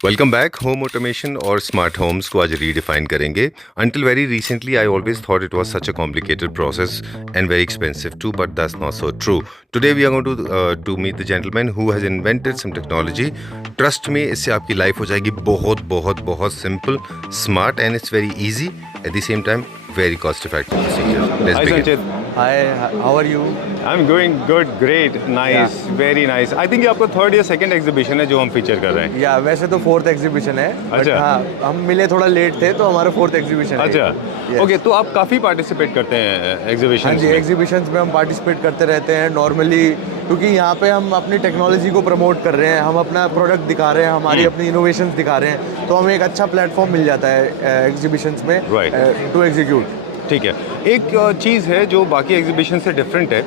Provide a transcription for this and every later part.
Welcome back. Home automation और smart homes को आज रीडिफाइन करेंगे। Until very recently I always thought it was such a complicated process and very expensive too, but that's not so true. Today we are going to meet the gentleman who has invented some technology. Trust me, इससे आपकी life हो जाएगी बहुत बहुत बहुत simple, smart and it's very easy at the same time very cost effective procedure. Let's Hi begin. Sanchit, Hi, how are you? I'm going good, great, nice, very nice. I think ये आपका third या second exhibition है जो हम feature कर रहे हैं। या वैसे तो फोर्थ एग्जीबिशन है, बट अच्छा। हाँ हम मिले थोड़ा लेट थे तो हमारा फोर्थ एग्जीबिशन है। अच्छा, Yes. ओके, तो आप काफ़ी पार्टिसिपेट करते हैं एग्जीबिशन हाँ जी, एग्जीबिशंस में हम पार्टिसिपेट करते रहते हैं नॉर्मली, क्योंकि यहाँ पे हम अपनी टेक्नोलॉजी को प्रमोट कर रहे हैं, हम अपना प्रोडक्ट दिखा रहे हैं, हमारी अपनी इनोवेशंस दिखा रहे हैं, तो हमें एक अच्छा प्लेटफॉर्म मिल जाता है एग्जीबिशंस में Right. To execute. ठीक है। एक चीज़ है जो बाकी एग्जीबिशन से डिफरेंट है,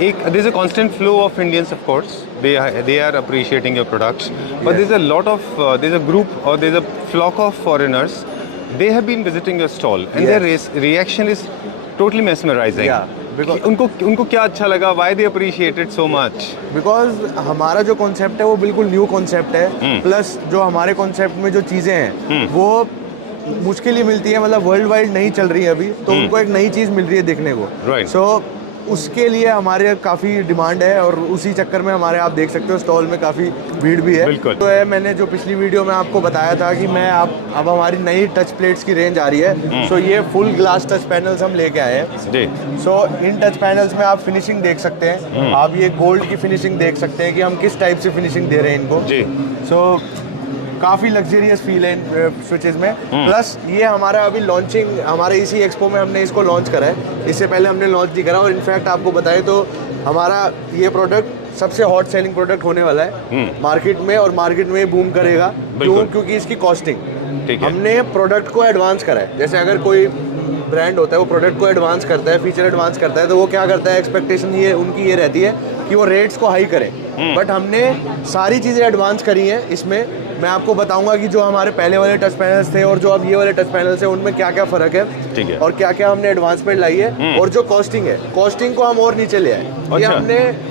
एक there is a constant flow of Indians, of course they are appreciating your products, but there is a lot of there is a group or there is a flock of foreigners, they have been visiting your stall and their reaction is totally mesmerising. because- उनको क्या अच्छा लगा, why they appreciated so much? Because हमारा जो concept है वो बिल्कुल new concept है, प्लस जो हमारे कॉन्सेप्ट में जो चीज़ें हैं वो मुश्किल ही मिलती है, मतलब वर्ल्ड वाइड नहीं चल रही है अभी, तो उनको एक नई चीज़ मिल रही है देखने को। Right. सो उसके लिए हमारे काफ़ी डिमांड है और उसी चक्कर में हमारे, आप देख सकते हो स्टॉल में काफ़ी भीड़ भी है। बिल्कुल। तो है, मैंने जो पिछली वीडियो में आपको बताया था कि मैं अब हमारी नई टच प्लेट्स की रेंज आ रही है, सो ये फुल ग्लास टच पैनल्स हम लेके आए हैं। जी। सो इन टच पैनल्स में आप फिनिशिंग देख सकते हैं, आप ये गोल्ड की फिनिशिंग देख सकते हैं कि हम किस टाइप से फिनिशिंग दे रहे हैं इनको। जी। सो काफ़ी लग्जरियस फील है इन स्विचेस में। प्लस ये हमारा अभी लॉन्चिंग, हमारे इसी एक्सपो में हमने इसको लॉन्च करा है, इससे पहले हमने लॉन्च नहीं करा। और इनफैक्ट आपको बताएं तो हमारा ये प्रोडक्ट सबसे हॉट सेलिंग प्रोडक्ट होने वाला है मार्केट में, और मार्केट में बूम करेगा। क्यों? क्योंकि इसकी कॉस्टिंग, ठीक है। हमने प्रोडक्ट को एडवांस करा है। जैसे अगर कोई ब्रांड होता है वो प्रोडक्ट को एडवांस करता है, फीचर एडवांस करता है, तो वो क्या करता है, एक्सपेक्टेशन ये उनकी ये रहती है कि वो रेट्स को हाई करें। बट हमने सारी चीज़ें एडवांस करी हैं इसमें। मैं आपको बताऊंगा कि जो हमारे पहले वाले टच पैनल्स थे और जो अब ये वाले टच पैनल्स हैं उनमें क्या क्या फ़र्क है, ठीक है। और क्या क्या हमने एडवांसमेंट लाई है। और जो कॉस्टिंग है, कॉस्टिंग को हम और नीचे ले आए। अच्छा।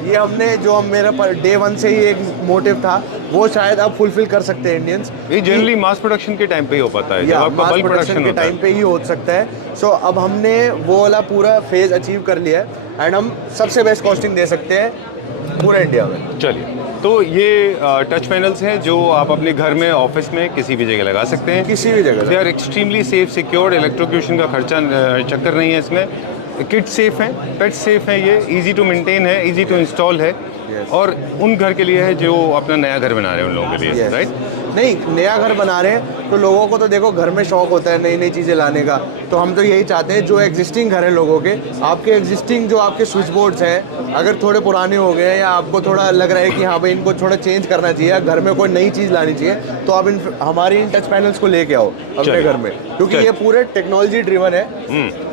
ये हमने जो हम मेरा डे वन से ही एक मोटिव था, वो शायद अब फुलफिल कर सकते हैं इंडियंस। ये जनरली मास प्रोडक्शन के टाइम पे ही हो पाता है, जब या आपका मास बल्क प्रोडक्शन प्रोडक्शन के होता है। टाइम पे ही हो सकता है। सो अब हमने वो वाला पूरा फेज अचीव कर लिया है एंड हम सबसे बेस्ट कॉस्टिंग दे सकते हैं पूरे इंडिया में। चलिए, तो ये टच पैनल्स हैं जो आप अपने घर में, ऑफिस में, किसी भी जगह लगा सकते हैं। किसी भी जगह they are extremely safe, secured, electrocution का खर्चा चक्कर नहीं है इसमें। किट सेफ हैं, पेट सेफ हैं, ये इजी टू मेंटेन है, इजी टू इंस्टॉल है। Yes. और उन घर के लिए है जो अपना नया घर बना रहे हैं, उन लोगों के लिए, Yes. राइट? नहीं, नया घर बना रहे हैं तो लोगों को तो देखो घर में शौक होता है नई नई चीज़ें लाने का, तो हम तो यही चाहते हैं जो एग्जिस्टिंग घर है लोगों के, आपके एग्जिस्टिंग जो आपके स्विच बोर्ड्स हैं अगर थोड़े पुराने हो गए हैं या आपको थोड़ा लग रहा है कि हाँ भाई इनको थोड़ा चेंज करना चाहिए या घर में कोई नई चीज़ लानी चाहिए, तो आप हमारी इन टच पैनल्स को लेके आओ अपने चलिए। घर में, क्योंकि ये पूरे टेक्नोलॉजी ड्रिवन है।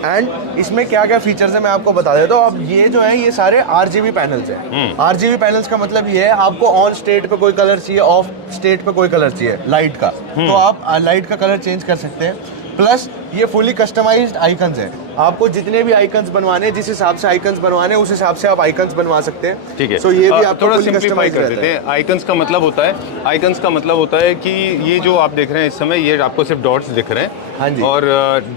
एंड इसमें क्या क्या फीचर्स है मैं आपको बता देता हूँ। अब ये जो है ये सारे RGB पैनल्स हैं। RGB पैनल्स का मतलब ये है आपको ऑन स्टेट पे कोई कलर चाहिए, ऑफ स्टेट पे कोई कलर चाहिए लाइट का, तो आप लाइट का कलर चेंज कर सकते हैं। प्लस ये फुली कस्टमाइज्ड आइकन्स है, आपको जितने भी आइकन्स बनवाने, जिस हिसाब से आइकन्स बनवाने उस हिसाब से आप आइकन्स बनवा सकते हैं। ठीक है। सो ये भी आपको थोड़ा fully सिंप्लीफाई customized कर रहता देते हैं। आइकन्स का मतलब होता है, आइकन्स का मतलब होता है कि ये जो आप देख रहे हैं इस समय, ये आपको सिर्फ डॉट्स दिख रहे हैं। हाँ जी। और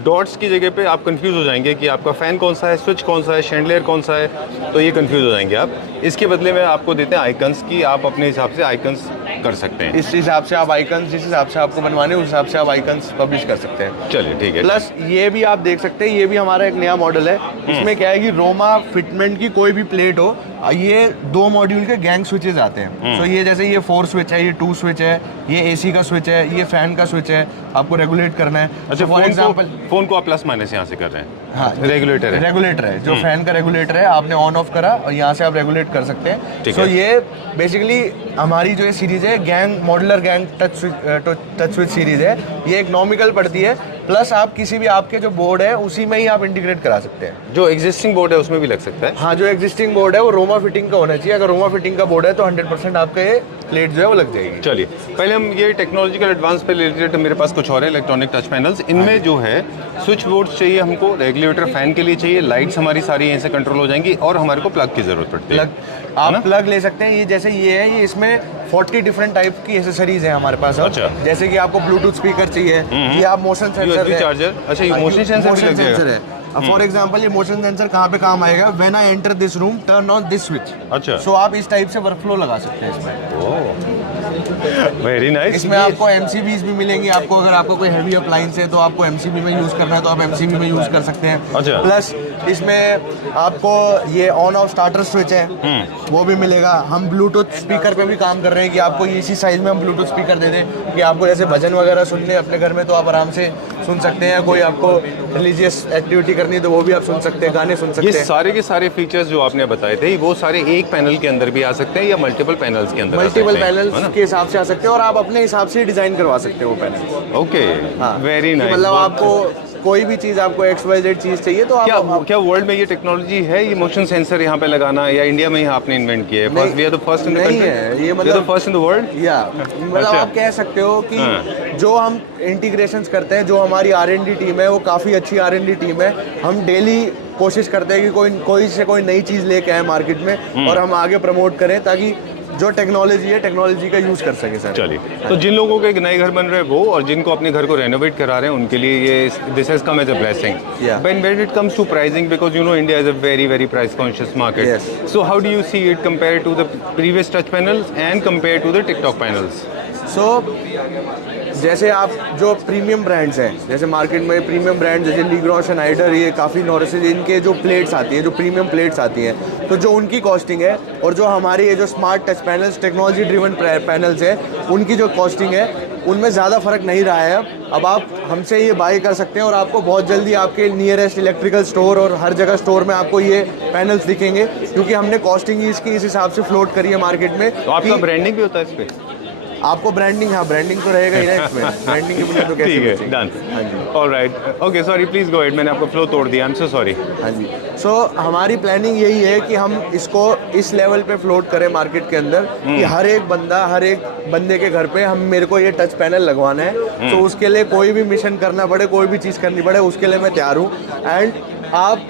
डॉट्स की जगह पे आप कंफ्यूज हो जाएंगे कि आपका फैन कौन सा है, स्विच कौन सा है, शैंडलियर कौन सा है, तो ये कंफ्यूज हो जाएंगे आप। इसके बदले में आपको देते हैं आइकन्स की, आप अपने हिसाब से आइकन्स कर सकते हैं। इस हिसाब से आप आइकन्स, जिस हिसाब से आपको बनवाने उस हिसाब से आप आइकन्स पब्लिश कर सकते हैं। चलिए, ठीक है। प्लस ये भी आप देख सकते हैं, ये भी हमारा एक नया मॉडल है। इसमें क्या है कि रोमा फिटमेंट की कोई भी प्लेट हो, ये 2 मॉड्यूल के गैंग स्विचेस आते हैं। तो ये जैसे ये 4 स्विच है, ये 2 स्विच है, ये AC का स्विच है, ये फैन का स्विच है, आपको रेगुलेट करना है। अच्छा, फॉर एग्जाम्पल फोन को आप प्लस माइनस यहाँ से कर रहे हैं। हाँ, रेगुलेटर है। रेगुलेटर है, जो फैन का रेगुलेटर है, आपने ऑन ऑफ करा और यहाँ से आप रेगुलेट कर सकते हैं। ठीक सो है। ये बेसिकली हमारी जो ये सीरीज है gang modular gang touch switch series है, ये इकोनॉमिकल पड़ती है। प्लस आप किसी भी आपके जो बोर्ड है उसी में ही आप इंटीग्रेट करा सकते हैं। जो एग्जिस्टिंग बोर्ड है उसमें भी लग सकता है। हाँ, जो एग्जिस्टिंग बोर्ड है वो रोमा फिटिंग का होना चाहिए। अगर रोमा फिटिंग का बोर्ड है तो 100% आपका ये प्लेट जो है वो लग जाएगी। चलिए, पहले हम ये टेक्नोलॉजिकल एडवांस पे रिलेटेड मेरे पास कुछ और है, इलेक्ट्रॉनिक टच पैनल्स। इनमें जो है स्विच बोर्ड्स चाहिए हमको, रेगुलेटर फैन के लिए चाहिए, लाइट्स हमारी सारी यहीं से कंट्रोल हो जाएंगी और हमारे को प्लग की जरूरत पड़ती है। प्लग आप प्लग ले सकते हैं। ये जैसे ये है, ये इसमें 40 डिफरेंट टाइप की एसेसरीज है हमारे पास। अच्छा। जैसे कि आपको ब्लूटूथ स्पीकर चाहिए, ये आप मोशन सेंसर USB चार्जर, अच्छा ये मोशन सेंसर भी लग जाएगा। है। फॉर एग्जाम्पल ये मोशन सेंसर कहाँ पे काम आएगा, when I enter this room turn on this switch. अच्छा। सो आप इस टाइप से वर्कफ्लो लगा सकते हैं इसमें। Very nice. इसमें आपको MCBs भी मिलेंगी। आपको अगर आपको कोई हैवी अप्लायंस है तो आपको MCB में यूज करना है तो आप MCB में यूज कर सकते हैं। अच्छा। प्लस इसमें आपको ये ऑन ऑफ स्टार्टर स्विच है, वो भी मिलेगा। हम ब्लूटूथ स्पीकर पे भी काम कर रहे हैं कि आपको इसी साइज में हम ब्लूटूथ स्पीकर दे दें कि आपको जैसे भजन वगैरह सुनने अपने घर में तो आप आराम से सुन सकते हैं। कोई आपको रिलीजियस एक्टिविटी करनी है तो वो भी आप सुन सकते हैं, गाने सुन सकते ये हैं। सारे के सारे फीचर्स जो आपने बताए थे वो सारे एक पैनल के अंदर भी आ सकते हैं या मल्टीपल पैनल्स के अंदर? मल्टीपल पैनल्स के हिसाब से आ सकते हैं और आप अपने हिसाब से डिजाइन करवा सकते हैं वो पैनल। Okay, very nice. मतलब आपको कोई भी चीज़, आपको XYZ चीज़ चाहिए तो आप क्या वर्ल्ड में ये टेक्नोलॉजी है, ये मोशन सेंसर यहाँ पे लगाना, या इंडिया में ही आपने इन्वेंट किया है? First, we are the first in the नहीं कंट्री, है ये, वी आर द मतलब फर्स्ट इन द वर्ल्ड। या मतलब अच्छा। आप कह सकते हो कि जो हम इंटीग्रेशंस करते हैं, जो हमारी R&D टीम है वो काफ़ी अच्छी R&D टीम है। हम डेली कोशिश करते हैं कि कोई नई चीज़ लेके आए मार्केट में और हम आगे प्रमोट करें ताकि जो टेक्नोलॉजी है टेक्नोलॉजी का यूज़ कर सके सर। चलिए, तो जिन लोगों के एक नए घर बन रहे हैं वो, और जिनको अपने घर को रेनोवेट करा रहे हैं, उनके लिए ये this has come as a blessing. Yeah. When it comes to pricing, because you know India is a very price conscious market. Yes. So how do you see it compared to the previous touch panels and compared to the TikTok panels? सो जैसे आप जो premium brands हैं, जैसे market में premium brand जैसे लीग्रॉस, शाइडर, ये काफ़ी नॉरिसेज, इनके जो प्लेट्स आती हैं, जो प्रीमियम प्लेट्स आती हैं, तो जो उनकी कॉस्टिंग है और जो हमारे ये जो smart touch panels, technology driven panels हैं, उनकी जो कॉस्टिंग है उनमें ज़्यादा फ़र्क नहीं रहा है। अब आप हमसे ये बाय कर सकते हैं और आपको बहुत जल्दी आपके नियरेस्ट इलेक्ट्रिकल स्टोर और हर जगह स्टोर में आपको ये पैनल्स दिखेंगे, क्योंकि हमने कॉस्टिंग इसकी इस हिसाब से फ्लोट करी है मार्केट में। तो आपका ब्रांडिंग भी होता है इस पे? आपको ब्रांडिंग, हाँ ब्रांडिंग तो रहेगा ही ना इसमें। ब्रांडिंग के बिना तो कैसे ठीक है, बचेगा? डन। हाँ जी, alright, okay, sorry, please go ahead, मैंने आपका फ्लो तोड़ दिया, आई एम सो सॉरी। हाँ जी। सो हमारी प्लानिंग यही है कि हम इसको इस लेवल पे फ्लोट करें मार्केट के अंदर कि हर एक बंदे के घर पे हम मेरे को ये टच पैनल लगवाना है। तो उसके लिए कोई भी मिशन करना पड़े, कोई भी चीज़ करनी पड़े, उसके लिए मैं तैयार हूँ। एंड आप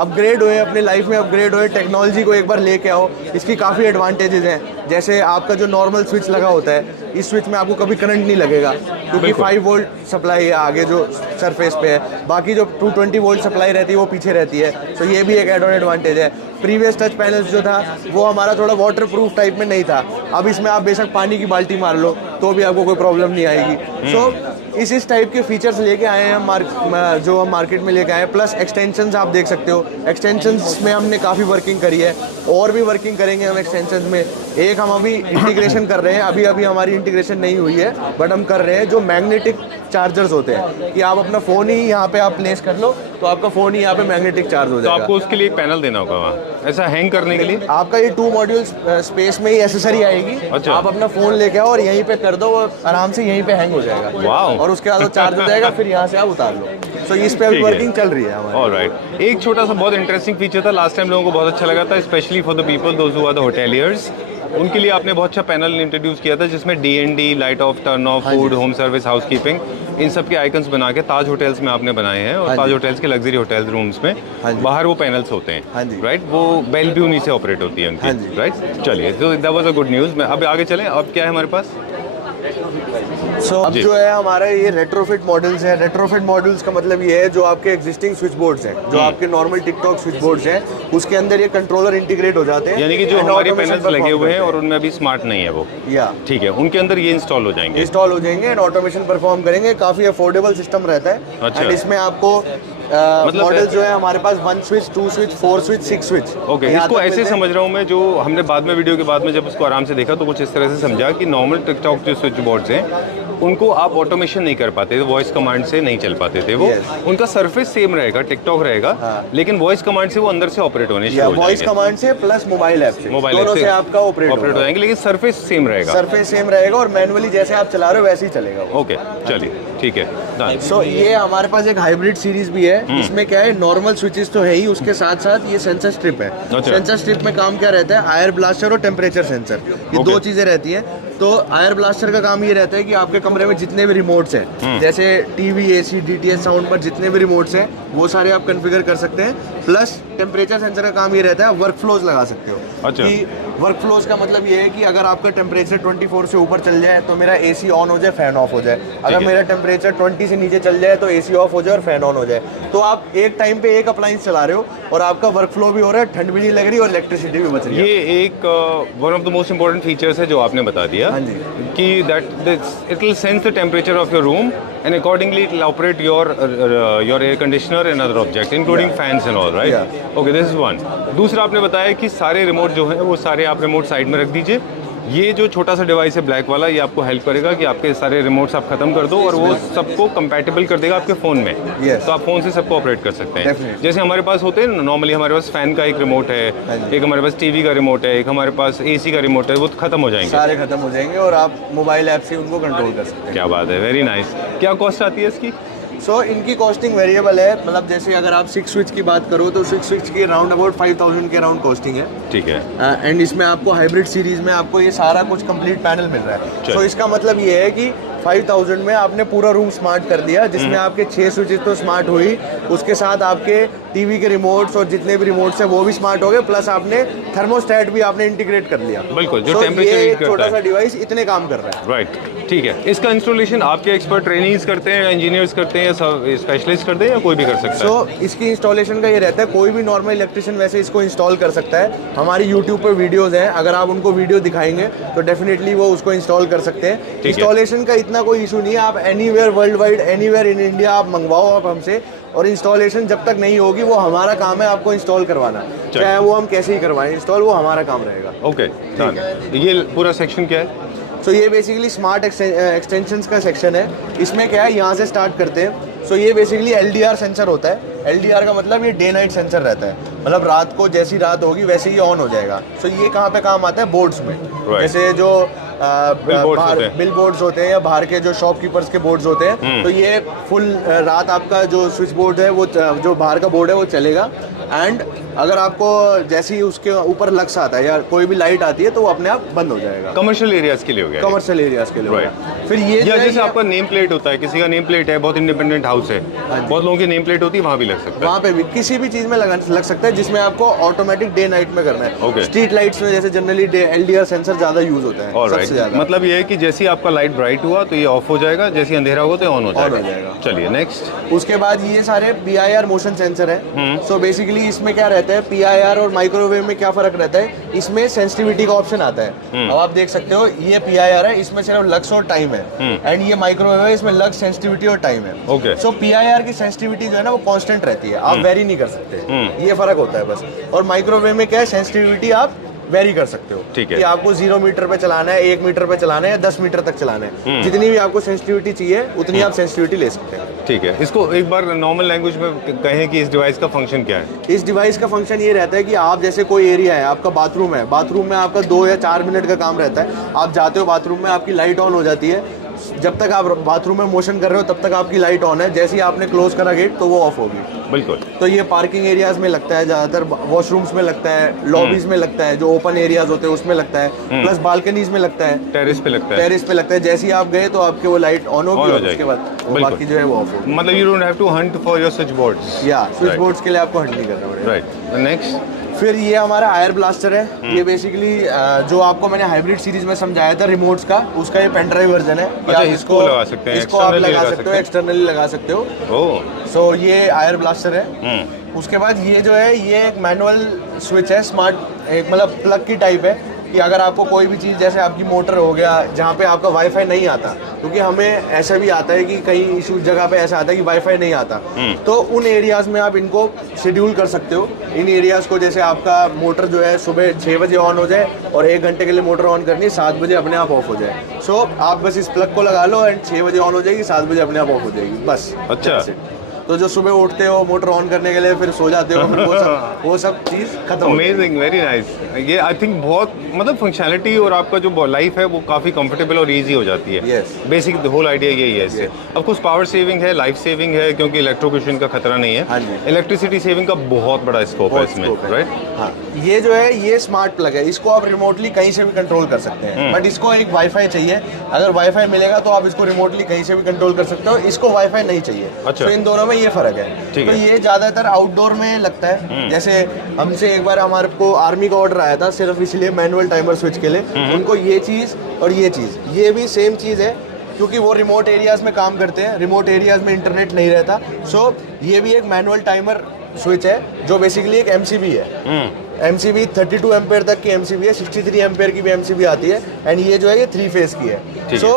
अपग्रेड हुए, अपनी लाइफ में अपग्रेड हुए, टेक्नोलॉजी को एक बार लेके आओ। इसकी काफ़ी एडवांटेजेस हैं। जैसे आपका जो नॉर्मल स्विच लगा होता है, इस स्विच में आपको कभी करंट नहीं लगेगा क्योंकि 5 वोल्ट सप्लाई है आगे जो सरफेस पे है। बाकी जो 220 वोल्ट सप्लाई रहती है वो पीछे रहती है। तो ये भी एक एड ऑन एडवांटेज है। प्रीवियस टच पैनल्स जो था वो हमारा थोड़ा वाटर प्रूफ टाइप में नहीं था। अब इसमें आप बेशक पानी की बाल्टी मार लो तो भी आपको कोई प्रॉब्लम नहीं आएगी। सो इस टाइप के फीचर्स लेके आए हैं हम, जो हम मार्केट में लेके आए हैं। प्लस एक्सटेंशंस आप देख सकते हो, एक्सटेंशंस में हमने काफ़ी वर्किंग करी है और भी वर्किंग करेंगे हम एक्सटेंशंस में। एक हम अभी इंटीग्रेशन कर रहे हैं, अभी हमारी इंटीग्रेशन नहीं हुई है बट हम कर रहे हैं, जो मैग्नेटिक चार्जर्स होते हैं कि आप अपना फ़ोन ही यहाँ पे आप प्लेस कर लो तो आपका फ़ोन ही यहाँ पे मैग्नेटिक चार्ज हो तो जाएगा। आपको उसके लिए एक पैनल देना होगा वहाँ, ऐसा हैंग करने के लिए? आपका ये 2 मॉड्यूल स्पेस में ही एसेसरी आएगी। अच्छा। आप अपना फ़ोन लेके आओ और यहीं पे कर दो, वो आराम से यहीं पे हैंग हो जाएगा। वाओ। और उसके बाद वो चार्ज हो जाएगा, फिर यहाँ से आप उतार लो। तो इस पे अभी ठीक है। वर्किंग चल रही है हमारी। ऑलराइट, एक छोटा सा बहुत इंटरेस्टिंग फीचर था, लास्ट टाइम लोगों को बहुत अच्छा लगा था, specially for the people those who are the hoteliers. उनके लिए आपने बहुत अच्छा पैनल इंट्रोड्यूस किया था जिसमें DND, light off, turn off, food, home service, housekeeping, इन सब के आइकन्स बना के ताज होटल्स में आपने बनाए हैं। और ताज होटल्स के लग्जरी होटल्स रूम्स में बाहर वो पैनल्स होते हैं, राइट? वो बेलब्यूनी से ऑपरेट होती है उनकी, राइट? चलिए, तो that was a good news. अब आगे चलें, अब क्या है हमारे पास? सो अब जो है हमारा ये रेट्रोफिट मॉडल्स हैं। रेट्रोफिट मॉडल्स का मतलब ये है जो आपके एग्जिस्टिंग स्विच बोर्ड्स हैं, जो आपके नॉर्मल टिकटॉक स्विच बोर्ड्स हैं, उसके अंदर ये कंट्रोलर इंटीग्रेट हो जाते हैं। यानी कि जो हमारे पैनल्स लगे हुए हैं और उनमें अभी स्मार्ट नहीं है वो, या ठीक है, उनके अंदर ये इंस्टॉल हो जाएंगे, इंस्टॉल हो जाएंगे एंड ऑटोमेशन परफॉर्म करेंगे। काफ़ी अफोर्डेबल सिस्टम रहता है। अच्छा। एंड इसमें आपको मतलब मॉडल जो है हमारे पास 1 switch, 2 switch, 4 switch, 6 switch. Okay, इसको ऐसे समझ रहा हूँ मैं, जो हमने बाद में वीडियो के बाद में जब उसको आराम से देखा तो कुछ इस तरह से समझा कि नॉर्मल टिकटॉक जो स्विच बोर्ड्स हैं उनको आप ऑटोमेशन नहीं कर पाते थे, वॉइस कमांड से नहीं चल पाते थे वो। उनका सरफेस सेम रहेगा, टिकटॉक रहेगा, लेकिन वॉइस कमांड से वो अंदर से ऑपरेट होने शुरू हो जाएंगे। वॉइस कमांड से प्लस मोबाइल ऐप से, दोनों से आपका ऑपरेट हो जाएंगे, लेकिन सरफेस सेम रहेगा। सरफेस सेम रहेगा और मैनुअली जैसे आप चला रहे हो वैसे ही चलेगा। ओके, चलिए, ठीक है। सो ये हमारे पास एक हाइब्रिड सीरीज भी है। इसमें क्या है, नॉर्मल स्विचेस तो है ही, उसके साथ साथ ये सेंसर स्ट्रिप है। सेंसर स्ट्रिप में काम क्या रहता है, आयर ब्लास्टर और टेम्परेचर सेंसर, ये 2 चीजें रहती हैं। तो आयर ब्लास्टर का काम ये रहता है कि आपके कमरे में जितने भी रिमोट्स हैं, जैसे टीवी, AC, DTH, साउंड पर जितने भी रिमोट्स हैं वो सारे आप कॉन्फ़िगर कर सकते हैं। प्लस टेम्परेचर सेंसर का काम ये रहता है, वर्क फ्लोज लगा सकते हो। अच्छा। कि वर्क फ्लोज का मतलब ये है कि अगर आपका टेम्परेचर 24 से ऊपर चल जाए तो मेरा एसी ऑन हो जाए, फैन ऑफ हो जाए। अगर है। मेरा टेम्परेचर 20 से नीचे चल जाए तो एसी ऑफ हो जाए और फैन ऑन हो जाए। तो आप एक टाइम पे एक अप्लायंस चला रहे हो और आपका वर्क फ्लो भी हो रहा है, ठंड भी नहीं लग रही और इलेक्ट्रिसिटी भी बच रही है। ये एक one of the most important features है जो आपने बता दिया। हाँ जी। कि that it will sense the temperature of your room and accordingly it will operate your air conditioner and other object including fans and all, right? Okay, this is one. दूसरा आपने बताया कि सारे रिमोट जो है वो सारे आप रिमोट साइड में रख दीजिए। ये जो छोटा सा डिवाइस है ब्लैक वाला, ये आपको हेल्प करेगा कि आपके सारे रिमोट्स आप खत्म कर दो और वो सबको कंपैटिबल कर देगा आपके फ़ोन में। Yes. तो आप फ़ोन से सबको ऑपरेट कर सकते हैं। Definitely. जैसे हमारे पास होते हैं नॉर्मली, हमारे पास फ़ैन का एक रिमोट है, एक हमारे पास टीवी का रिमोट है, एक हमारे पास एसी का रिमोट है, वो खत्म हो जाएंगे। सारे खत्म हो जाएंगे और आप मोबाइल ऐप से उनको कंट्रोल कर सकते हैं। क्या बात है, वेरी नाइस। क्या कॉस्ट आती है इसकी? सो इनकी कॉस्टिंग वेरिएबल है, मतलब जैसे अगर आप 6 स्विच की बात करो तो 6 स्विच की राउंड अबाउट 5000 के राउंड कॉस्टिंग है। ठीक है। एंड इसमें आपको हाइब्रिड सीरीज में आपको ये सारा कुछ कंप्लीट पैनल मिल रहा है। चल। सो इसका मतलब ये है कि 5000 में आपने पूरा रूम स्मार्ट कर दिया, जिसमें आपके 6 स्विचेस तो स्मार्ट हुई, उसके साथ आपके टीवी के रिमोट्स और जितने भी रिमोट्स हैं वो भी स्मार्ट हो गए, प्लस आपने थर्मोस्टेट भी आपने इंटीग्रेट कर लिया। बिल्कुल, जो So, टेम्परेचर ये रीड एक करता छोटा है। सा डिवाइस इतने काम कर रहा है। राइट, ठीक है। इसका इंस्टॉलेशन आपके एक्सपर्ट ट्रेनिंग्स करते हैं, इंजीनियर्स करते हैं, या स्पेशलिस्ट करते हैं, या कोई भी कर सकता सो इसकी इंस्टॉलेशन का ये रहता है, कोई भी नॉर्मल इलेक्ट्रिशियन वैसे इसको इंस्टॉल कर सकता है। हमारी यूट्यूब पे वीडियोस हैं, अगर आप उनको वीडियो दिखाएंगे तो डेफिनेटली वो उसको इंस्टॉल कर सकते हैं। इंस्टॉलेशन का इतना कोई इशू नहीं है, आप anywhere world wide, anywhere in India आप मंगवाओ आप हमसे, और इंस्टॉलेशन जब तक नहीं होगी वो हमारा काम है आपको इंस्टॉल करवाना, चाहे वो हम कैसे ही करवाएं इंस्टॉल, वो हमारा काम रहेगा। ओके, ये पूरा सेक्शन क्या है? सो ये बेसिकली स्मार्ट एक्सटेंशंस का सेक्शन है। इसमें क्या है, यहाँ से स्टार्ट करते हैं। सो ये बेसिकली LDR सेंसर होता है। LDR का मतलब ये डे नाइट सेंसर रहता है, मतलब रात को जैसी रात होगी वैसे ही ऑन हो जाएगा। सो ये कहाँ पे काम आता है, बोर्ड्स में। जैसे जो बिल बोर्ड्स होते हैं या बाहर के जो शॉपकीपर्स के बोर्ड्स होते हैं, तो ये फुल रात आपका जो स्विच बोर्ड है वो जो बाहर का बोर्ड है वो चलेगा। एंड अगर आपको जैसे ही उसके ऊपर लक्स आता है या कोई भी लाइट आती है तो वो अपने आप बंद हो जाएगा। कमर्शियल एरियाज के लिए हो गया। कमर्शियल एरियाज के लिए होगा। Right. फिर ये या जैसे आपका नेम प्लेट होता है, किसी का नेम प्लेट है, बहुत इंडिपेंडेंट हाउस है, बहुत लोगों की नेम प्लेट होती है, वहाँ भी लग सकता है। वहाँ पे भी किसी भी चीज़ में लग सकता है जिसमें आपको ऑटोमेटिक डे नाइट में करना है। Okay. स्ट्रीट लाइट्स में जैसे जनरली LDR सेंसर ज़्यादा यूज होता है Alright. सबसे ज़्यादा। मतलब ये है कि जैसे ही आपका लाइट ब्राइट हुआ तो ये ऑफ हो जाएगा, जैसे ही अंधेरा होगा तो ऑन हो जाएगा। जाएगा। चलिए नेक्स्ट। उसके बाद ये सारे PIR मोशन सेंसर है। सो बेसिकली इसमें क्या रहता है, PIR और माइक्रोवेव में क्या फर्क रहता है, इसमें सेंसिटिविटी का ऑप्शन आता है। अब आप देख सकते हो ये PIR है, इसमें सिर्फ लक्स और टाइम है, एंड ये माइक्रोवेव है, इसमें लक्स, सेंसिटिविटी और टाइम है। Okay. सो PIR की सेंसिटिविटी जो है ना वो कांस्टेंट रहती है, आप वेरी नहीं कर सकते, ये फर्क होता है बस। और माइक्रोवेव में क्या है, सेंसिटिविटी आप वेरी कर सकते हो। ठीक है। कि आपको 0 मीटर पे चलाना है, 1 मीटर पे चलाना है या 10 मीटर तक चलाना है, जितनी भी आपको सेंसिटिविटी चाहिए उतनी आप सेंसिटिविटी ले सकते हैं। ठीक है, इसको एक बार नॉर्मल लैंग्वेज में कहें कि इस डिवाइस का फंक्शन क्या है? इस डिवाइस का फंक्शन ये रहता है कि आप जैसे कोई एरिया है, आपका बाथरूम है, बाथरूम में आपका 2 या 4 मिनट का काम रहता है। आप जाते हो बाथरूम में, आपकी लाइट ऑन हो जाती है, जब तक आप बाथरूम में मोशन कर रहे हो तब तक आपकी लाइट ऑन है, जैसे ही आपने क्लोज करा गेट तो वो ऑफ होगी। बिल्कुल। तो ये पार्किंग एरियाज में लगता है, ज़्यादातर वॉशरूम्स में लगता है, लॉबीज में लगता है, जो ओपन एरियाज होते हैं उसमें लगता है, प्लस बालकनीज में लगता है, टेरेस पे लगता है। टेरेस पे लगता है। जैसे ही आप गए तो आपके वो लाइट ऑन होगी और उसके बाद वो बाकी जो है वो ऑफ होगी। मतलब you don't have to hunt for your switch boards. या स्विच बोर्ड्स के लिए आपको हंट नहीं करना पड़ेगा। Right, next. फिर ये हमारा एयर ब्लास्टर है। ये बेसिकली जो आपको मैंने हाइब्रिड सीरीज में समझाया था रिमोट्स का, उसका ये पेन ड्राइव वर्जन है। अच्छा, इसको लगा सकते हैं, इसको आप लगा सकते हो, एक्सटर्नली लगा सकते हो। ओह, सो ये एयर ब्लास्टर है। उसके बाद ये जो है ये एक मैनुअल स्विच है, स्मार्ट, एक मतलब प्लग की टाइप है, कि अगर आपको कोई भी चीज़ जैसे आपकी मोटर हो गया जहाँ पे आपका वाईफाई नहीं आता, क्योंकि हमें ऐसा भी आता है कि कई इशू जगह पे ऐसा आता है कि वाईफाई नहीं आता, तो उन एरियाज़ में आप इनको शेड्यूल कर सकते हो। इन एरियाज़ को जैसे आपका मोटर जो है सुबह 6 बजे ऑन हो जाए और 1 घंटे के लिए मोटर ऑन करनी है, 7 बजे अपने आप ऑफ हो जाए। सो आप बस इस प्लग को लगा लो एंड 6 बजे ऑन हो जाएगी, 7 बजे अपने आप ऑफ हो जाएगी, बस। अच्छा। तो जो सुबह उठते हो मोटर ऑन करने के लिए फिर सो जाते हो, फिर वो सब चीज़ खत्म। Amazing, very nice. ये आई थिंक बहुत मतलब फंक्शनैलिटी और आपका जो लाइफ है वो काफ़ी कंफर्टेबल और इजी हो जाती है। Yes. बेसिक होल आइडिया यही है इससे। ऑफ कोर्स पावर सेविंग है, लाइफ सेविंग है, क्योंकि इलेक्ट्रोक्यूशन का खतरा नहीं हाँ है। जी। इलेक्ट्रिसिटी सेविंग का बहुत बड़ा स्कोप है बहुत इसमें, scope है। राइट? हाँ, ये जो है ये स्मार्ट प्लग है, इसको आप रिमोटली कहीं से भी कंट्रोल कर सकते हैं, बट इसको एक वाईफाई चाहिए। अगर वाईफाई मिलेगा तो आप इसको रिमोटली कहीं से भी कंट्रोल कर सकते हो, इसको वाईफाई नहीं चाहिए। अच्छा। तो इन दोनों में ये फर्क है। ठीक तो है। ये ज्यादातर आउटडोर में लगता है। जैसे हमसे एक बार हमारे को आर्मी का ऑर्डर आया था सिर्फ इसलिए मैनुअल टाइमर स्विच के लिए, उनको ये चीज और ये चीज, ये भी सेम चीज है क्योंकि वो रिमोट एरियाज में काम करते हैं, रिमोट एरियाज में इंटरनेट नहीं रहता। सो ये भी एक मैनुअल टाइमर स्विच है जो बेसिकली एक एमसीबी है। एमसीबी 32 एम्पेयर तक की एमसीबी है, 63 एम्पेयर की भी एमसीबी आती है, एंड ये जो है ये 3 फेज की है। सो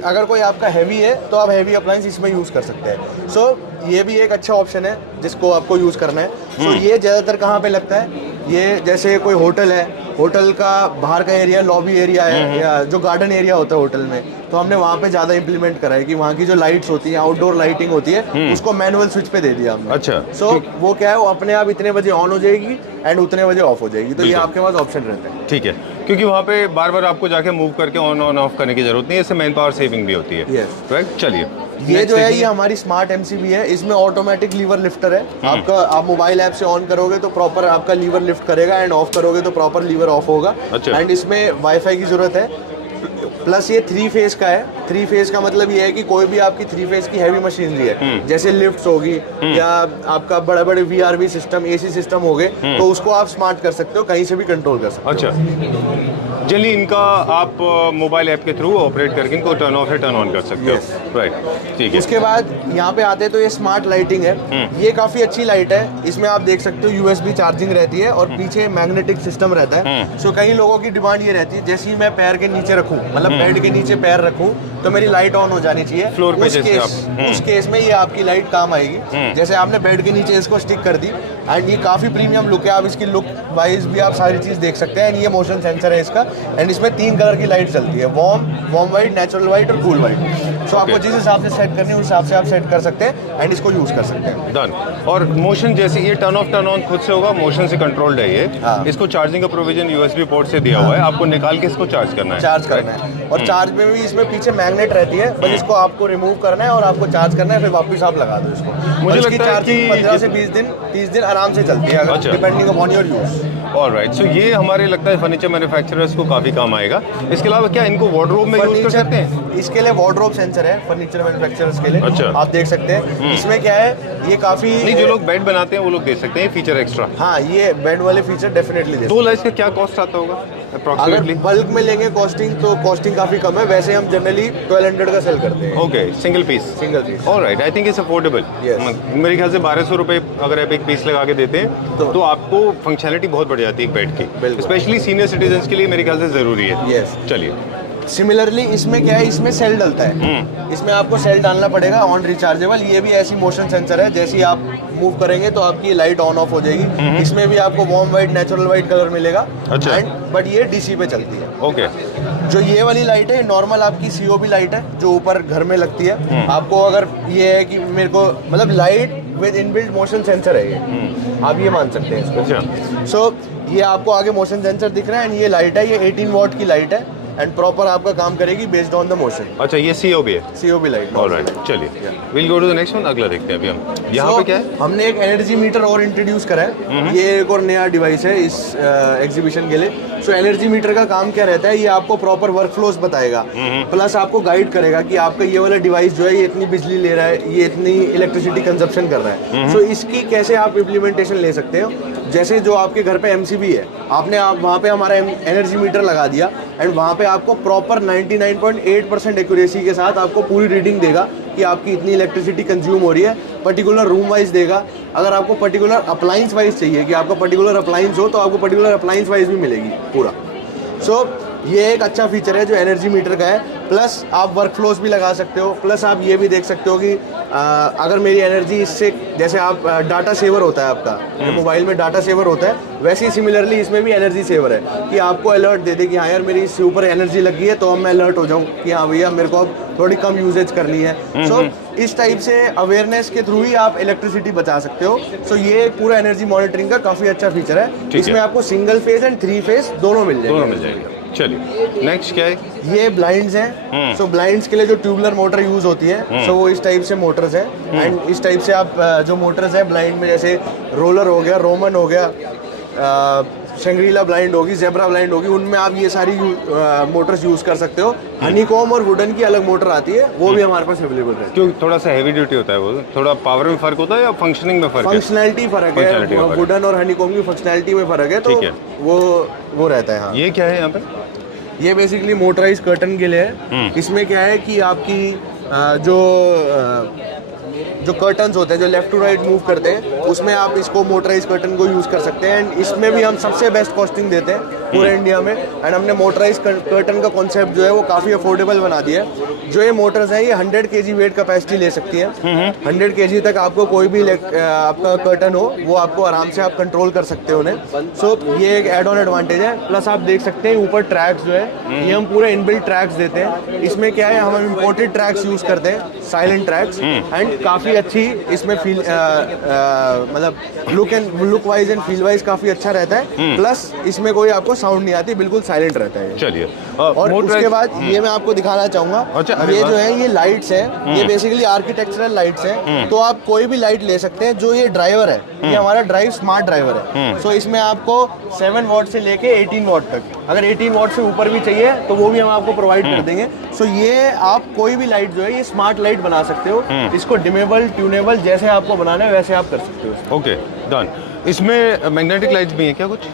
अगर कोई आपका हैवी है तो आप हैवी अप्लायंस इसमें यूज़ कर सकते हैं। सो ये भी एक अच्छा ऑप्शन है जिसको आपको यूज़ करना है। सो ये ज़्यादातर कहाँ पे लगता है, ये जैसे कोई होटल है, होटल का बाहर का एरिया लॉबी एरिया है या जो गार्डन एरिया होता है होटल में, तो हमने वहाँ पे ज़्यादा इंप्लीमेंट करा है कि वहाँ की जो लाइट्स होती है, आउटडोर लाइटिंग होती है, उसको मैनुअल स्विच पे दे दिया हमने। अच्छा। सो वो क्या है, वो अपने आप इतने बजे ऑन हो जाएगी एंड उतने बजे ऑफ हो जाएगी। तो ये बिल्कुल। आपके पास ऑप्शन रहते हैं। ठीक है, क्योंकि वहाँ पे बार बार आपको जाके मूव करके ऑन ऑफ करने की जरूरत नहीं है, इससे मैन पावर सेविंग भी होती है। Yes। राइट, चलिए ये जो है ये हमारी स्मार्ट एमसीबी है, इसमें ऑटोमेटिक लीवर लिफ्टर है। आपका आप मोबाइल ऐप से ऑन करोगे तो प्रॉपर आपका लीवर लिफ्ट करेगा एंड ऑफ करोगे तो प्रॉपर लीवर ऑफ होगा। अच्छा। एंड इसमें वाईफाई की जरूरत है, प्लस ये 3 फेज का है। 3 फेज का मतलब ये है कि कोई भी आपकी 3 फेज की हैवी मशीनरी है, जैसे लिफ्ट्स होगी या आपका बड़े बड़े वीआरवी सिस्टम, एसी सिस्टम हो गए, तो उसको आप स्मार्ट कर सकते हो, कहीं से भी कंट्रोल कर सकते हो। अच्छा, जनरली इनका आप मोबाइल ऐप के थ्रू ऑपरेट करके इनको टर्न ऑफ या टर्न ऑन कर सकते Yes। हो। राइट, ठीक है। उसके बाद यहाँ पे आते हैं तो ये स्मार्ट लाइटिंग है। ये काफी अच्छी लाइट है, इसमें आप देख सकते हो यूएसबी चार्जिंग रहती है और पीछे मैग्नेटिक सिस्टम रहता है। सो कई लोगों की डिमांड ये रहती है जैसे ही मैं पैर के नीचे रखूँ, मतलब बेड के नीचे पैर रखूँ तो मेरी लाइट ऑन हो जानी चाहिए। फ्लोर पे उस जैसे केस आप, उस केस में ये आपकी लाइट काम आएगी। जैसे आपने बेड के नीचे इसको स्टिक कर दी एंड ये काफी प्रीमियम लुक है, आप इसकी लुक वाइज भी आप सारी चीज देख सकते हैं। एंड ये मोशन सेंसर है इसका, एंड इसमें 3 कलर की लाइट चलती है, वार्म वाइट, नेचुरल वाइट और कूल वाइट। सो आपको जिस हिसाब से सेट करनी है उस हिसाब से आप सेट कर सकते हैं एंड इसको यूज कर सकते हैं। डन। और मोशन जैसे ये टर्न ऑफ टर्न ऑन खुद से होगा, मोशन से कंट्रोल्ड है ये। हाँ। इसको चार्जिंग का प्रोविजन यूएसबी पोर्ट से दिया हुआ है, आपको निकाल के इसको चार्ज करना है। चार्ज करना है, और चार्ज में भी इसमें पीछे मैग्नेट रहती है, बस इसको आपको रिमूव करना है और आपको चार्ज करना है, फिर वापस आप लगा दो इसको। मुझे और इसकी लगता है चार्जिंग कि 15 से 20 दिन 30 दिन आराम से चलती है, अच्छा। Depending upon your use. All right, so ये हमारे लगता है फर्नीचर मैन्युफैक्चरर्स को काफी काम आएगा। इसके अलावा क्या इनको वार्डरोब में यूज कर सकते हैं? इसके लिए वार्डरोब सेंसर है फर्नीचर मैन्युफैक्चरर्स के लिए। अच्छा। आप देख सकते हैं इसमें क्या है, ये काफी नहीं, जो लोग बेड बनाते हैं वो लोग दे सकते हैं फीचर एक्स्ट्रा। हाँ, ये बेड वाले फीचर डेफिनेटली दे। 2 लाख का क्या कॉस्ट आता होगा अगर अप्रोक्सीमेटली? बल्क में लेंगे कॉस्टिंग तो कॉस्टिंग काफी कम है, वैसे हम जनरली 1200 का सेल करते हैं okay, single piece. Single piece. Alright, I think it's affordable. Yes। मेरे ख्याल से 1200 रुपए अगर आप एक पीस लगा के देते हैं तो आपको फंक्शनलिटी बहुत बढ़ जाती है बेड की, बिल्कुल। स्पेशली सीनियर सिटीजन्स के लिए मेरे ख्याल से जरूरी है। Yes। चलिए। सिमिलरली इसमें क्या है, इसमें सेल डलता है, इसमें आपको सेल डालना पड़ेगा ऑन रिचार्जेबल। ये भी ऐसी मोशन सेंसर है, जैसे ही आप मूव करेंगे तो आपकी लाइट ऑन ऑफ हो जाएगी। इसमें भी आपको warm white, natural white colour मिलेगा। अच्छा। बट ये डीसी पे चलती है। ओके। जो ये वाली लाइट है नॉर्मल आपकी सीओबी लाइट है जो ऊपर घर में लगती है। आपको अगर ये है कि मेरे को मतलब light with inbuilt motion sensor है ये, आप ये मान सकते हैं इसको। अच्छा। सो ये आपको आगे मोशन सेंसर दिख रहा है एंड ये लाइट है, ये 18 वॉट की लाइट है एंड प्रॉपर आपका काम करेगी बेस्ड ऑन द मोशन। अच्छा, ये सीओबी है। COB light. ऑलराइट, चलिए will go to the next one. अगला देखते हैं अभी हम। यहाँ पे क्या है? हमने एक एनर्जी मीटर और इंट्रोड्यूस करा है। ये एक और नया डिवाइस है इस एग्जीबिशन के लिए। सो एनर्जी मीटर का काम क्या रहता है, ये आपको प्रॉपर वर्क फ्लोस बताएगा, प्लस आपको गाइड करेगा कि आपका ये वाला डिवाइस जो है ये इतनी बिजली ले रहा है, ये इतनी इलेक्ट्रिसिटी कंजप्शन कर रहा है। सो इसकी कैसे आप इम्प्लीमेंटेशन ले सकते हो, जैसे जो आपके घर पे एमसीबी है, आपने आप वहाँ पे हमारा एनर्जी मीटर लगा दिया एंड वहाँ पे आपको प्रॉपर 99.8% एक्यूरेसी के साथ आपको पूरी रीडिंग देगा कि आपकी इतनी इलेक्ट्रिसिटी कंज्यूम हो रही है। पर्टिकुलर रूम वाइज देगा, अगर आपको पर्टिकुलर अप्लाइंस वाइज चाहिए कि आपका पर्टिकुलर अप्लाइंस हो तो आपको पर्टिकुलर अप्लाइंस वाइज भी मिलेगी पूरा। सो ये एक अच्छा फीचर है जो एनर्जी मीटर का है। प्लस आप वर्क फ्लोस भी लगा सकते हो, प्लस आप ये भी देख सकते हो कि अगर मेरी एनर्जी इससे, जैसे आप डाटा सेवर होता है आपका मोबाइल में डाटा सेवर होता है, वैसे ही सिमिलरली इसमें भी एनर्जी सेवर है कि आपको अलर्ट दे दे कि हाँ यार मेरी इससे ऊपर एनर्जी लगी है, तो अब मैं अलर्ट हो जाऊँ कि हाँ भैया मेरे को अब थोड़ी कम यूजेज करनी है। सो इस टाइप से अवेयरनेस के थ्रू ही आप इलेक्ट्रिसिटी बचा सकते हो। सो ये पूरा एनर्जी मॉनिटरिंग का काफी अच्छा फीचर है। इसमें आपको सिंगल फेज एंड 3 फेज दोनों मिल जाएंगे। चलिए नेक्स्ट क्या है? ये ब्लाइंड्स हैं। सो ब्लाइंड्स के लिए जो ट्यूबुलर मोटर यूज होती है, सो वो इस टाइप से मोटर्स हैं एंड इस टाइप से आप जो मोटर्स हैं ब्लाइंड में, जैसे रोलर हो गया, रोमन हो गया, शंग्रीला ब्लाइंड होगी, जेब्रा ब्लाइंड होगी, उनमें आप ये सारी मोटर्स यूज़ कर सकते हो। हनीकॉम और वुडन की अलग मोटर आती है, वो भी हमारे पास अवेलेबल है। क्यों थोड़ा सा हैवी ड्यूटी होता है वो, थोड़ा पावर में फर्क होता है या फंक्शनिंग में फर्क है? फंक्शनैलिटी फर्क Functionality में है, फर्क वुडन और हनीकॉम की फंक्शनैलिटी में फर्क है, तो ठीक है। वो रहता है। हाँ, ये क्या है यहाँ पे? ये बेसिकली मोटराइज कर्टन के लिए है। इसमें क्या है कि आपकी जो कर्टन्स होते हैं जो लेफ्ट टू राइट मूव करते हैं, उसमें आप इसको मोटराइज कर्टन को यूज़ कर सकते हैं। एंड इसमें भी हम सबसे बेस्ट कॉस्टिंग देते हैं पूरे इंडिया में। एंड हमने मोटराइज कर्टन का कॉन्सेप्ट जो है वो काफ़ी अफोर्डेबल बना दिया है। जो ये मोटर्स हैं ये 100 kg वेट कैपेसिटी ले सकती है। 100 kg तक आपको कोई भी आपका कर्टन हो वो आपको आराम से आप कंट्रोल कर सकते हो उन्हें। सो ये एक एड ऑन एडवांटेज है। प्लस आप देख सकते हैं ऊपर ट्रैक्स जो है ये हम पूरे इनबिल्ट ट्रैक्स देते हैं। इसमें क्या है, हम इम्पोर्टेड ट्रैक्स यूज़ करते हैं, साइलेंट ट्रैक्स। एंड काफ़ी अच्छी इसमें फील मतलब look wise and feel wise काफ़ी अच्छा रहता है। प्लस इसमें कोई आपको साउंड नहीं आती, बिल्कुल साइलेंट रहता है। चलिए और उसके बाद ये मैं आपको दिखाना चाहूंगा, अच्छा, ये जो है ये लाइट्स हैं, ये बेसिकली आर्किटेक्चरल लाइट्स हैं। तो आप कोई भी लाइट ले सकते हैं। जो ये ड्राइवर है, ये हमारा ड्राइव स्मार्ट ड्राइवर है। सो इसमें आपको 7 वॉट से लेके 18 वॉट तक, अगर 18 वॉट से ऊपर भी चाहिए तो वो भी हम आपको प्रोवाइड कर देंगे। सो ये आप कोई भी लाइट जो है ये स्मार्ट लाइट बना सकते हो। इसको डिमेबल, ट्यूनेबल, जैसे आपको बनाना है वैसे आप कर सकते हो। Okay, done. इसमें मैग्नेटिक लाइट्स भी हैं क्या कुछ?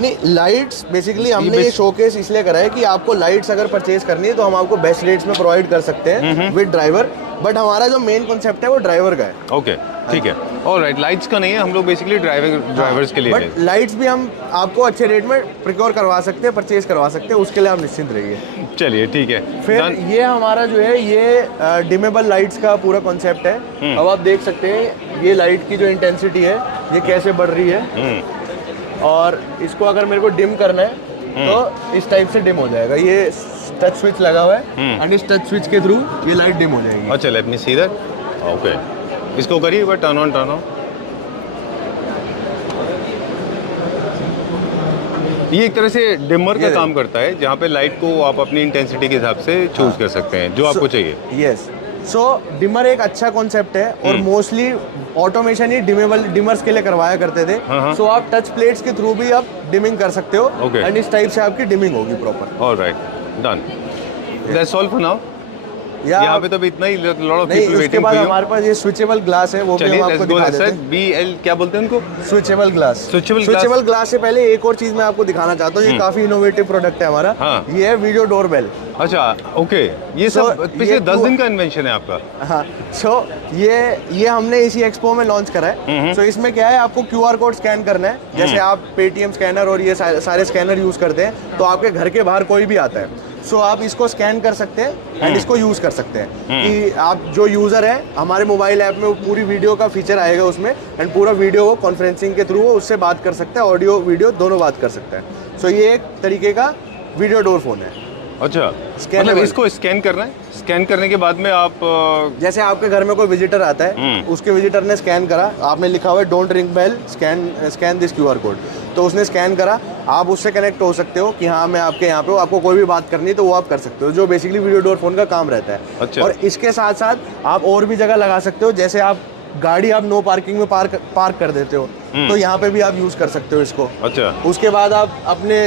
नहीं, लाइट्स बेसिकली हमने ये शोकेस इसलिए करा है कि आपको लाइट्स अगर परचेज करनी है तो हम आपको बेस्ट रेट्स में प्रोवाइड कर सकते हैं विद ड्राइवर। बट हमारा जो मेन कॉन्सेप्ट है वो ड्राइवर का है। ओके, ठीक है। ऑलराइट, लाइट्स का नहीं है, हम लोग बेसिकली ड्राइवर्स के लिए बट लाइट्स भी हम आपको अच्छे रेट में प्रिक्योर करवा सकते हैं, परचेज करवा सकते हैं, उसके लिए आप निश्चिंत रहिए। चलिए, ठीक है। फिर ये हमारा जो है ये डिमेबल लाइट्स का पूरा कॉन्सेप्ट है। अब आप देख सकते हैं ये लाइट की जो इंटेंसिटी है ये कैसे बढ़ रही है। और इसको अगर मेरे को डिम करना है तो इस टाइप से डिम हो जाएगा। ये टच स्विच लगा हुआ है एंड इस टच स्विच के थ्रू ये लाइट डिम हो जाएगी। अच्छा, let me see that. Okay, इसको करिए, but turn on, turn on. ये एक तरह से डिमर का काम करता है, जहाँ पे लाइट को आप अपनी इंटेंसिटी के हिसाब से चूज कर सकते हैं जो आपको चाहिए। यस, सो डिमर एक अच्छा कॉन्सेप्ट है और मोस्टली ऑटोमेशन ही डिमर्स के लिए करवाया करते थे। सो आप टच प्लेट्स के थ्रू भी आप डिमिंग कर सकते हो एंड इस टाइप से आपकी डिमिंग होगी proper. Alright, done. That's all for now. यहाँ पे तो अभी इतना ही, लॉट ऑफ पीपल वेटिंग। उसके बाद हमारे पास ये स्विचेबल ग्लास है, वो भी हम आपको दिखा देते हैं। BL क्या बोलते हैं उनको? Switchable glass. स्विचेबल ग्लास से पहले एक और चीज मैं आपको दिखाना चाहता हूँ। ये काफी इनोवेटिव प्रोडक्ट है हमारा। ये है वीडियो डोरबेल। अच्छा, ओके। ये सब पिछले 10 दिन का इन्वेंशन है आपका? हाँ, सो ये हमने इसी एक्सपो में लॉन्च करा है। सो इसमें क्या है, आपको QR कोड स्कैन करना है। जैसे आप पेटीएम स्कैनर और ये सारे स्कैनर यूज करते हैं तो आपके घर के बाहर कोई भी आता है, सो आप इसको स्कैन कर सकते हैं एंड इसको यूज़ कर सकते हैं। कि आप जो यूज़र है, हमारे मोबाइल ऐप में वो पूरी वीडियो का फीचर आएगा उसमें एंड पूरा वीडियो वो कॉन्फ्रेंसिंग के थ्रू वो उससे बात कर सकता है, ऑडियो वीडियो दोनों बात कर सकता है। सो ये एक तरीके का वीडियो डोर फोन है। अच्छा, मतलब इसको स्कैन करना है, स्कैन करने के बाद में आप जैसे आपके घर में कोई विजिटर आता है, उसके विजिटर ने स्कैन करा, आपने लिखा हुआ है don't ring bell, scan this QR code, तो उसने स्कैन करा, आप उससे कनेक्ट हो सकते हो कि हाँ मैं आपके यहाँ पे हूँ, आपको कोई भी बात करनी है तो वो आप कर सकते हो, जो बेसिकली वीडियो डोर फोन का काम रहता है। अच्छा। और इसके साथ साथ आप और भी जगह लगा सकते हो, जैसे आप गाड़ी आप नो पार्किंग में पार्क कर देते हो तो यहाँ पे भी आप यूज कर सकते हो इसको। अच्छा। उसके बाद आप अपने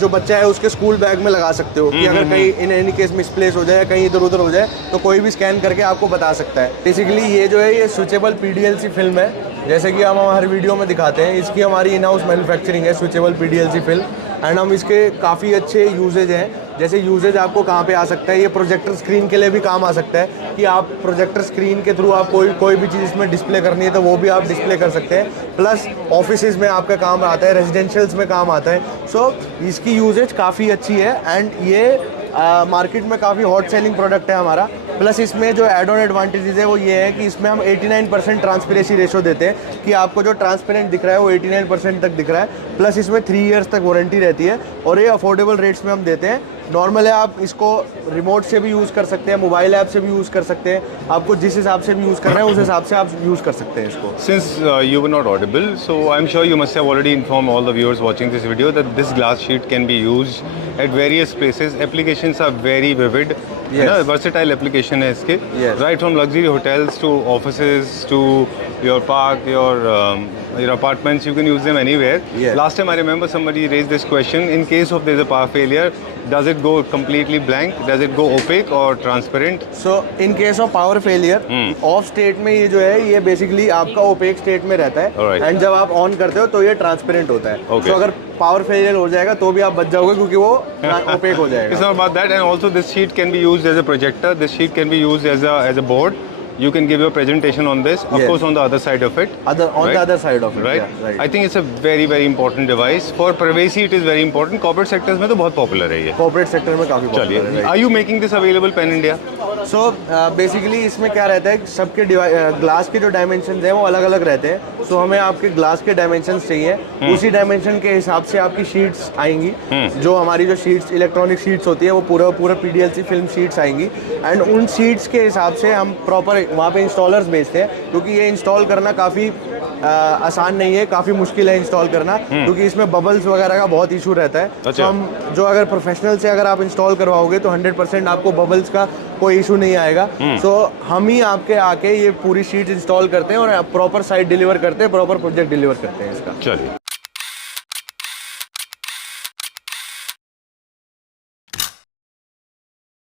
जो बच्चा है उसके स्कूल बैग में लगा सकते हो कि अगर कहीं इन एनी केस मिसप्लेस हो जाए, कहीं इधर उधर हो जाए तो कोई भी स्कैन करके आपको बता सकता है। बेसिकली ये जो है ये स्विचेबल PDLC फिल्म है, जैसे कि हम हर वीडियो में दिखाते हैं। इसकी हमारी इन हाउस मैन्युफैक्चरिंग है स्विचेबल PDLC फिल्म एंड हम इसके काफ़ी अच्छे यूजेज हैं। जैसे यूजेज आपको कहाँ पे आ सकता है, ये प्रोजेक्टर स्क्रीन के लिए भी काम आ सकता है कि आप प्रोजेक्टर स्क्रीन के थ्रू आप कोई भी चीज़ इसमें डिस्प्ले करनी है तो वो भी आप डिस्प्ले कर सकते हैं। प्लस ऑफिसेज में आपका काम आता है, रेजिडेंशियल्स में काम आता है। सो इसकी यूजेज काफ़ी अच्छी है एंड ये मार्केट में काफ़ी हॉट सेलिंग प्रोडक्ट है हमारा। प्लस इसमें जो एड ऑन एडवांटेजेस है वो ये है कि इसमें हम 89% ट्रांसपेरेंसी रेशो देते हैं कि आपको जो ट्रांसपेरेंट दिख रहा है वो 89% तक दिख रहा है। प्लस इसमें 3 इयर्स तक वारंटी रहती है और ये अफोर्डेबल रेट्स में हम देते हैं। नॉर्मल है, आप इसको रिमोट से भी यूज़ कर सकते हैं, मोबाइल ऐप से भी यूज़ कर सकते हैं, आपको जिस हिसाब से भी यूज़ करना है उस हिसाब से आप यूज़ कर सकते हैं इसको। Since you were not audible, so I'm sure you must have already informed all the viewers watching this video that this glass sheet can be used at various places. Applications are very vivid है ना, Yes. Versatile application है इसके, Yes. Right from luxury hotels to offices to your park, your apartments, you can use them anywhere. Yes. Last time I remember somebody raised this question, in case of there's a power failure, does it go completely blank, does it go opaque or transparent? So in case of power failure of state में ये जो है ये basically आपका OPEC state में रहता है Alright. And जब आप ऑन करते हो तो ये ट्रांसपेरेंट होता है। Okay. तो अगर पावर फेलियर हो जाएगा तो भी आप बच जाओगे क्योंकि वो ओपेक हो It's जाएगा। not about that, and also this sheet can be used as a projector. This sheet can be used as a board. You can give your presentation on this, of Yes. course, on the other side of it. On the other side of it, right? yeah, right. I think it's a very very important device. For privacy, it is very important. Corporate sectors में तो बहुत popular है ये. Corporate sector में काफी चलिए, popular है। are you making this available pan India? So basically इसमें क्या रहता है, सबके ग्लास के जो डायमेंशन हैं वो अलग अलग रहते हैं। सो हमें आपके ग्लास के डायमेंशन चाहिए, उसी डायमेंशन के हिसाब से आपकी शीट्स आएंगी। जो हमारी जो शीट्स इलेक्ट्रॉनिक शीट्स होती है वो पूरा PDLC फिल्म शीट्स आएंगी एंड उन शीट्स के हिसाब से हम प्रॉपर वहाँ पे इंस्टॉलर्स भेजते हैं, क्योंकि ये इंस्टॉल करना काफ़ी आसान नहीं है, काफ़ी मुश्किल है इंस्टॉल करना, क्योंकि इसमें बबल्स वगैरह का बहुत इशू रहता है। अच्छा। तो हम जो अगर प्रोफेशनल से अगर आप इंस्टॉल करवाओगे तो 100% आपको बबल्स का कोई इशू नहीं आएगा। सो हम ही आपके आके ये पूरी शीट इंस्टॉल करते हैं और प्रॉपर साइट डिलीवर करते हैं, प्रॉपर प्रोजेक्ट डिलीवर करते हैं इसका। चलिए,